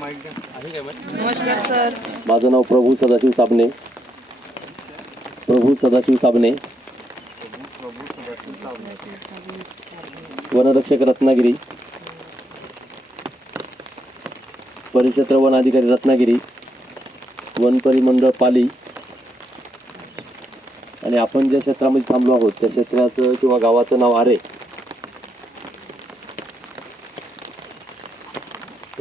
नमस्कार सर. माझं नाव प्रभू सदाशिव साबणे. प्रभू सदाशिव साबणे. वनरक्षक रत्नागिरी. परिक्षेत्र वन अधिकारी रत्नागिरी. वन परिमंडळ पाली. आणि आपण ज्या क्षेत्रामध्ये थांबलो आहोत त्या क्षेत्राचं किंवा गावाचं नाव आरे.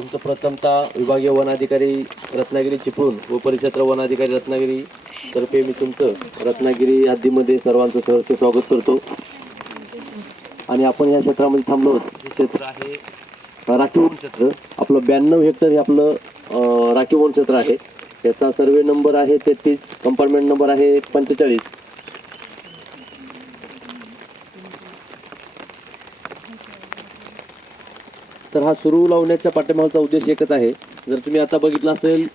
तुमचं प्रथमतः विभागीय वनाधिकारी रत्नागिरी चिपळूण व परिक्षेत्र वनाधिकारी रत्नागिरी तर्फे मी तुमचं रत्नागिरी हद्दीमध्ये सर्वांचं सहर्ष स्वागत करतो. आणि आपण या क्षेत्रामध्ये थांबलो हे क्षेत्र आहे राखीव वन क्षेत्र. आपलं ब्याण्णव हेक्टर हे आपलं राखीव वन क्षेत्र आहे. त्याचा सर्वे नंबर आहे तेहतीस कंपार्टमेंट नंबर आहे पंचेचाळीस. तर हा सुरू लावण्याच्या पाठीमागचा उद्देश एकच आहे. जर तुम्ही आता बघितला असेल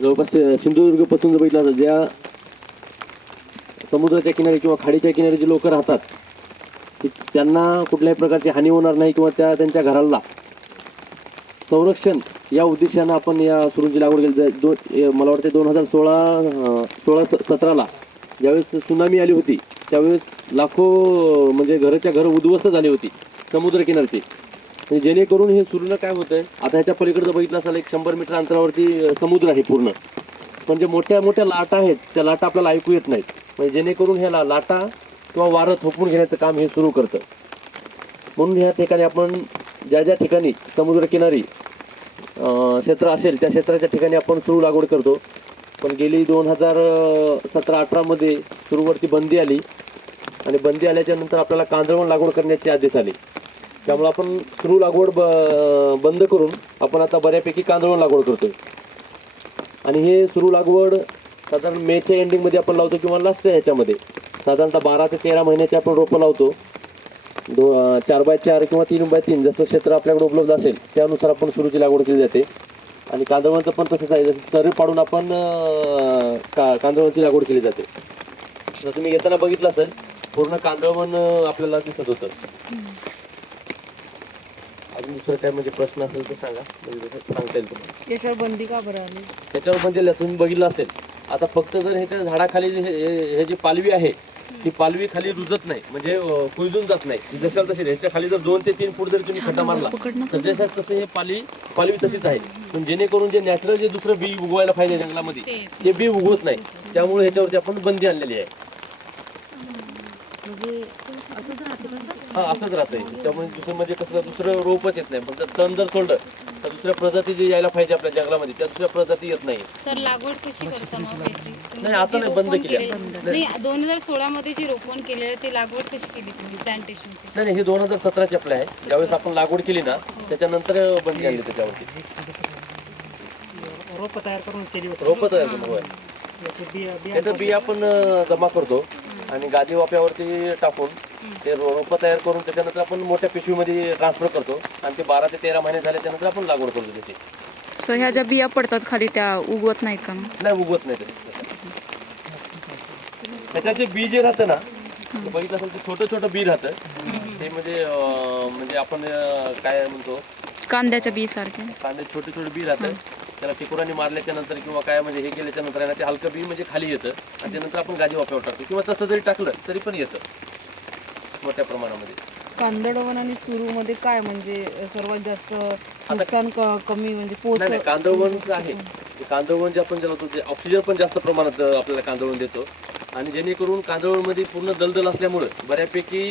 जवळपास सिंधुदुर्गपासून जर बघितलं असेल ज्या समुद्राच्या किनारी किंवा खाडीच्या किनारी जे लोक राहतात त्यांना कुठल्याही प्रकारची हानी होणार नाही किंवा त्या त्यांच्या घराला संरक्षण या उद्देशानं आपण या सुरूंची लागवड केली. जाय- दोन मला वाटते दोन हजार सोळा सोळा सतराला ज्यावेळेस सुनामी आली होती त्यावेळेस लाखो म्हणजे घराच्या घरं उद्ध्वस्त झाली होती समुद्रकिनारची म्हणजे जेणेकरून हे सुरूनं काय होतंय? आता ह्याच्या पलीकडे जर बघितलं असाल एक शंभर मीटर अंतरावरती समुद्र आहे पूर्ण. पण जे मोठ्या मोठ्या लाटा आहेत त्या लाटा आपल्याला ऐकू येत नाहीत. म्हणजे जेणेकरून ह्याला लाटा किंवा वारं थोपवून घेण्याचं काम हे सुरू करतं. म्हणून ह्या ठिकाणी आपण ज्या ज्या ठिकाणी समुद्रकिनारी क्षेत्र असेल त्या क्षेत्राच्या ठिकाणी आपण सुरू लागवड करतो. पण गेली दोन हजार सतरा अठरामध्ये सुरूवरती बंदी आली. आणि बंदी आल्याच्यानंतर आपल्याला कांदळवण लागवड करण्याचे आदेश आले. त्यामुळे आपण सुरू लागवड ब बंद करून आपण आता बऱ्यापैकी कांदळून लागवड करतोय. आणि हे सुरू लागवड साधारण मेच्या एंडिंगमध्ये आपण लावतो किंवा लास्ट ह्याच्यामध्ये. साधारणतः बारा ते तेरा महिन्याचे आपण रोपं लावतो. दो चार बाय चार किंवा तीन बाय तीन जसं क्षेत्र आपल्याकडे उपलब्ध असेल त्यानुसार आपण सुरूची लागवड केली जाते. आणि कांदळवणचं पण तसंच आहे जसं तरी पाडून आपण का कांदळवणची लागवड केली जाते. जसं तुम्ही येताना बघितलं असेल पूर्ण कांदळवण आपल्याला दिसत होतं. अजून दुसरं काय म्हणजे प्रश्न असेल तर सांगा. म्हणजे जसं सांगता येईल तुम्हाला. याच्यावर बंदी का बरं आली? त्याच्यावर म्हणजे तुम्ही बघितलं असेल. आता फक्त जर ह्याच्या झाडाखाली जे हे हे- हे जी पालवी आहे ती पालवी खाली रुजत नाही. म्हणजे अं, कुजून जात नाही. जसं तशी ह्याच्या खाली जर दोन ते तीन फूट जर तुम्ही खड्डा मारला तर जसं तसं हे पालवी पालवी तशीच आहे. पण जेणेकरून जे नॅचरल जे दुसरं बी उगवायला पाहिजे जंगलामध्ये ते बी उगवत नाही. त्यामुळे ह्याच्यावरती आपण बंदी आणलेली आहे. हा असंच राहतंय. त्यामुळे दुसरं म्हणजे कसं दुसरं रोपच येत नाही. फक्त तण जर सोडलं तर दुसऱ्या प्रजाती जे यायला पाहिजे आपल्या जंगलामध्ये त्या दुसऱ्या प्रजाती येत नाही. सर लागवड कशी करता मग त्याची? तुम्ही नाही, आता जे नाही, बंद रोपण केली. केले- नाही. दोन हजार सोळा मध्ये जी रोपण केलेलं ते लागवड कशी केली तुम्ही प्लांटेशनची? नाही नाही, हे दोन हजार सतराची आपलं आहे. ज्यावेळेस आपण लागवड केली ना त्याच्यानंतर बंदी आणली त्याच्यावरती रोपं तयार करून केली होती. रोपं तयार होय. याचे बिया बिया त्याचं बी आपण अं, जमा करतो. आणि गादी वाप्यावरती टाकून ते रोपं तयार करून त्याच्यानंतर आपण मोठ्या पिशवीमध्ये ट्रान्सफर करतो. आणि ते बारा ते तेरा महिने झाले त्यानंतर आपण लागवड करतो त्याची. सो ह्या ज्या बिया पडतात खाली त्या उगवत नाहीत का नाही उगवत नाही त्याच्यात जे बी जे राहतं ना बघितलं असेल ते छोटं छोटं बी राहतं. ते म्हणजे म्हणजे आपण काय म्हणतो? कांद्याच्या बी सारखे. कांदे छोटे छोटे बी राहतं त्याला टिकुराने मारल्याच्या नंतर किंवा काय म्हणजे हे केल्याच्यानंतर ना ते हलकं बी म्हणजे खाली येतं आणि त्यानंतर आपण गादी वाप्यावर टाकतो. किंवा तसं जरी टाकलं तरी पण येतं. मोठ्या प्रमाणामध्ये. कांदळवन आणि सुरूमध्ये काय म्हणजे सर्वात जास्त नुकसान क- कमी म्हणजे पोच नाही नाही कांदळवणचं आहे. ते कांदळवण जे आपण जे लावतो ते ऑक्सिजन पण जास्त प्रमाणात आपल्याला कांदळवण देतो. आणि जेणेकरून कांदळवणमध्ये पूर्ण दलदल असल्यामुळं बऱ्यापैकी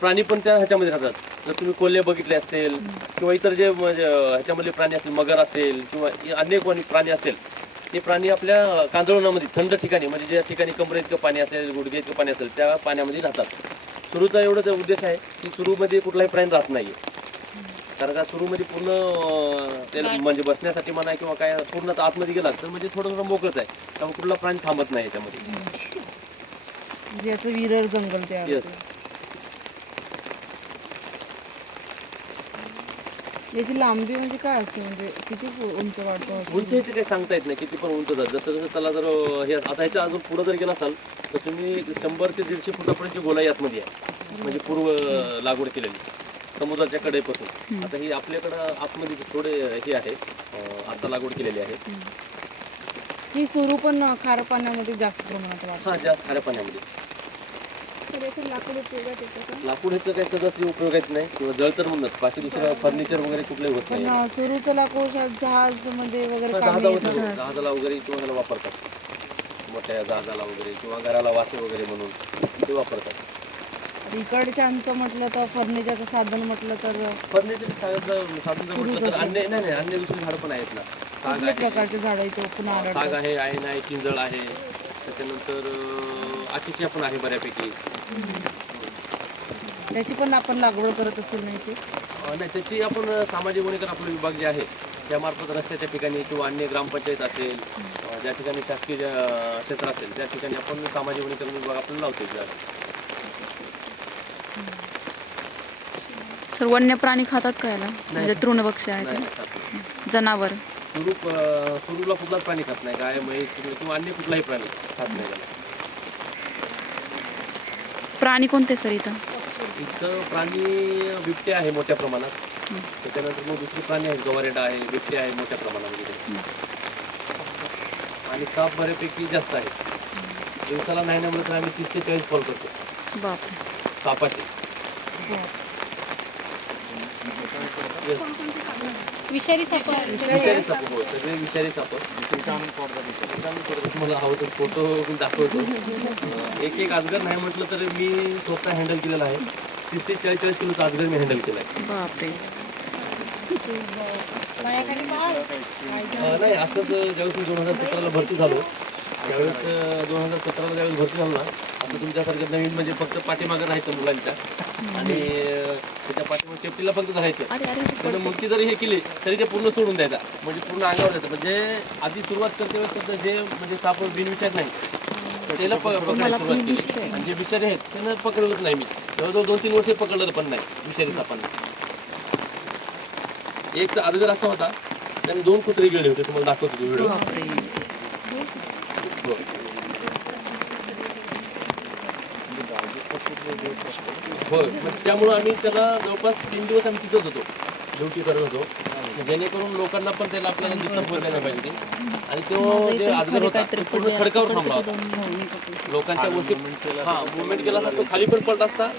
प्राणी पण त्या ह्याच्यामध्ये राहतात. जर तुम्ही कोल्हे बघितले असतील किंवा इतर जे ह्याच्यामधले प्राणी असतील मगर असेल किंवा अनेक प्राणी असतील ते प्राणी आपल्या अं, कांदळवनामध्ये थंड ठिकाणी म्हणजे ज्या ठिकाणी कमरे इतकं पाणी असेल गुडघे इतकं पाणी असेल त्या पाण्यामध्ये राहतात. सुरूचा एवढाच उद्देश आहे की सुरूमध्ये कुठलाही प्राणी राहत नाही कारण का सुरूमध्ये पूर्ण म्हणजे बसण्यासाठी म्हणा किंवा काय पूर्ण आतमध्ये गेला तर म्हणजे थोडं थोडं मोकळच आहे. त्यामुळे कुठला प्राणी थांबत नाही याच्यामध्ये. याचं विरळ जंगल तयार. होतं. याची लांबी म्हणजे काय असते? म्हणजे किती उंच वाढतो? उंच ह्याचे काही सांगता येत नाही. किती पण उंच जात जसं जसं त्याला जर हे आता ह्याच्या अजून पुढे जर गेला असाल तर तुम्ही शंभर ते दीडशे फुटापर्यंतची गोलाई आतमध्ये आहे. म्हणजे पूर्व लागवड केलेली. समुद्राच्या कडेपासून. आता ही आपल्याकडं आतमध्ये थोडे हे आहे आता लागवड केलेली आहे. ही सुरू पण खार पाण्यामध्ये जास्त प्रमाणात हा जास्त खाऱ्या पाण्यामध्ये. लाकूड ह्याचं काही सदस्य उपयोगाचं नाही. किंवा जळतर म्हणत बाकी दुसरं फर्निचर वगैरे कुठलंही होत नाही. सुरूचं लाकूड जहाजमध्ये वगैरे कामी येतं जहाजाला वगैरे किंवा ह्याला वापरतात. मोठ्या जहाजाला वगैरे किंवा घराला वासे वगैरे म्हणून ते वापरतात. इकडच्यांचं म्हटलं तर फर्निचरचं साधन म्हटलं तर फर्निचर साधन साधन जर म्हटलं तर अन्य नाही नाही अन्य दुसरी झाडं पण आहेत ना. साग कुठल्या आहे. प्रकारचे झाडं इथे पुन्हा साग आढळतात. आहे आहे नाही किंजळ आहे. त्याच्यानंतर अं, आतिशिया पण आहे बऱ्यापैकी. त्याची पण आपण लागवड करत असेल नाही ते? नाही त्याची आपण सामाजिक वनीकरण आपला विभाग जे आहे त्यामार्फत रस्त्याच्या ठिकाणी किंवा अन्य ग्रामपंचायत असेल ज्या ठिकाणी शासकीय क्षेत्र असेल त्या ठिकाणी आपण सामाजिक वनीकरण विभाग आपल्याला लावतो सर वन्य प्राणी खातात का याला? म्हणजे तृणभक्षी आहे नाही ते नाही, खात. नाही. जनावर. सुरू सुरूला कुठलाच प्राणी खात नाही. गाय म्हैस किंवा अन्य कुठलाही प्राणी खात नाही त्याला. प्राणी कोणते सर इथं? इथं प्राणी बिबटे आहे मोठ्या प्रमाणात. त्याच्यानंतर मग दुसरे प्राणी आहेत. गवारेडा आहे बिबटे आहे मोठ्या प्रमाणामध्ये. आणि साप बऱ्यापैकी जास्त आहे. दिवसाला नाही ना म्हणलं तर आम्ही तीस ते चाळीस कॉल करतो. बापरे. सापाचे. विषारी साप विषारी साप हो सगळे विषारी साप. मला हवं तर फोटो दाखवतो. एक एक अजगर नाही म्हटलं तर मी स्वतः हँडल केलेला आहे. तीस ते चाळीस चाळीस किलोचा अजगर मी हँडल केला आहे बापरे नाही असंच ज्यावेळेस मी दोन हजार सतराला भरती झालो त्यावेळेस दोन हजार सतराला ज्यावेळेस भरती झालो ना आता तुमच्यासारखं नवीन म्हणजे फक्त पाठीमागं राहायचं मुलांच्या. आणि त्याच्या पाठीमागे सेफ्टीला फक्त राहायचं अरे अरे त्यानं मुलगी जरी हे केली तरी ते पूर्ण सोडून द्यायचा. म्हणजे पूर्ण अंगावर येतं म्हणजे आधी सुरुवात करते वेळेस फक्त जे म्हणजे साप बिनविषात नाही. त्याला प- पकडायला सुरुवात केली. आणि जे विषारी आहेत त्यांना पकडलंच नाही मी. जवळजवळ दोन तीन वर्ष पकडलं पण नाही विषारी सापांना एक तर अगोदर असा होता त्याने दोन कुत्रे गेले होते तुम्हाला दाखवतो व्हिडिओ. बापरे. होय. मग त्यामुळं आम्ही त्याला जवळपास तीन दिवस आम्ही तिथंच होतो. ड्युटी करत होतो. जेणेकरून लोकांना पण त्याला आपल्याला डिस्टर्ब नाही पाहिजे आणि तो जे अजगर होता तो पूर्ण खडकावर थांबला होता. लोकांच्या गोष्टी हा मुवमेंट केला असता तो खाली पण पडला असता.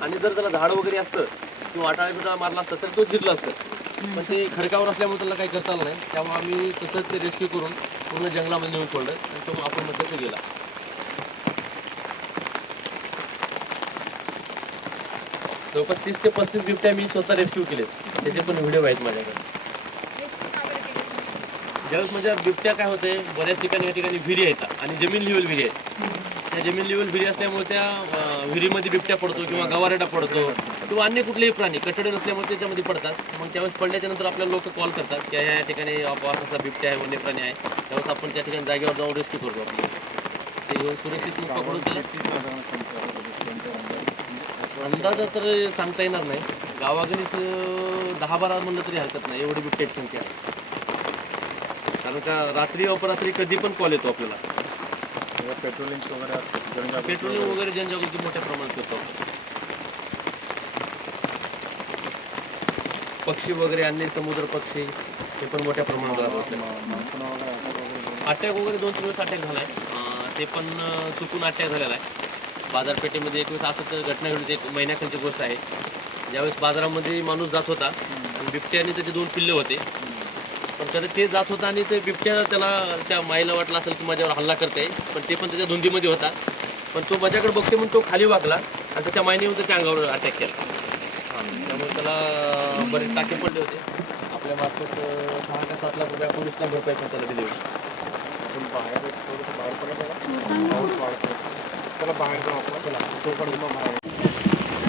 आणि जर त्याला झाड वगैरे असतं किंवा वाटाळा बिटाळा मारला असता तर तो जिरला असतं. पण ते खडकावर असल्यामुळे त्याला काही करता आलं नाही. त्यामुळे आम्ही तसंच ते रेस्क्यू करून पूर्ण जंगलामध्ये नेऊन सोडलं आणि तो आपण तो गेला. जवळपास तीस ते पस्तीस बिबट्या मी स्वतः रेस्क्यू केले त्याचे पण व्हिडिओ आहेत माझ्याकडे. ज्यावेळेस म्हणजे बिबट्या काय होते बऱ्याच ठिकाणी या ठिकाणी विहिरी आहेत आणि जमीन लेवल विहिरी आहेत. त्या जमीन लेवल विहिरी असल्यामुळे त्या अं, विहिरीमध्ये बिबट्या पडतो किंवा गवारेडा पडतो किंवा अन्य कुठलेही प्राणी कटडे नसल्यामुळे त्याच्यामध्ये पडतात. मग त्यावेळेस पडल्याच्या नंतर आपल्याला लोक कॉल करतात की या ठिकाणी अपवास असा बिबट्या आहे वन्य प्राणी आहे. त्यावेळेस आपण त्या ठिकाणी जागेवर जाऊन रेस्क्यू करतो. आपण ते येऊन सुरक्षित पकडून त्याला अंदाज तर सांगता येणार नाही. गावागणीच अं, दहा बारा म्हणलं तरी हरकत नाही एवढी बिबट्याची संख्या आहे. कारण का रात्री अपरात्री कधी पण कॉल येतो आपल्याला. पेट्रोलिंग वगैरे जनजागृती मोठ्या प्रमाणात करतो. पक्षी वगैरे अन्य समुद्र पक्षी हे पण मोठ्या प्रमाणात अटॅक वगैरे दोन तीन वेळेस अटॅक झालाय. अं, ते पण अं, चुकून अटॅक झालेला आहे. बाजारपेठेमध्ये एक वेळेस असं तर घटना घडली एक महिन्याखालची गोष्ट आहे. ज्यावेळेस बाजारामध्ये माणूस जात होता आणि बिबट्याने त्याचे दोन पिल्ले होते. पण त्याला ते जात होता आणि ते बिबट्या त्याला त्या माईला वाटलं असेल की माझ्यावर हल्ला करते पण ते पण त्याच्या धुंदीमध्ये होता. पण तो माझ्याकडे बघते म्हणून तो खाली वागला आणि त्याच्या माईने येऊन त्याच्या अंगावर अटॅक केला. त्यामुळे त्याला बरेच टाके पडले होते. आपल्या मार्फत सहा का सात लाख रुपये पोलिसला भरपाई पण त्याला दिली होती.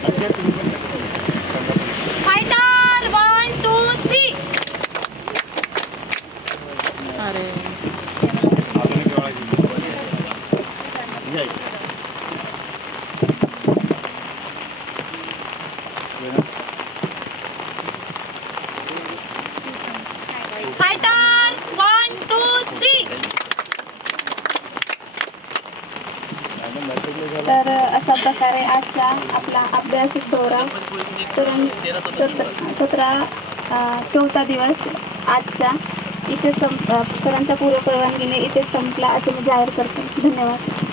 फायटर तर अशा प्रकारे आजचा आपला अभ्यासिक दौरा सरां सतरा सतरा चौथा दिवस आजचा इथे सं सरांच्या पूर्वपरवानगीने इथे संपला असे मी जाहीर करते. धन्यवाद.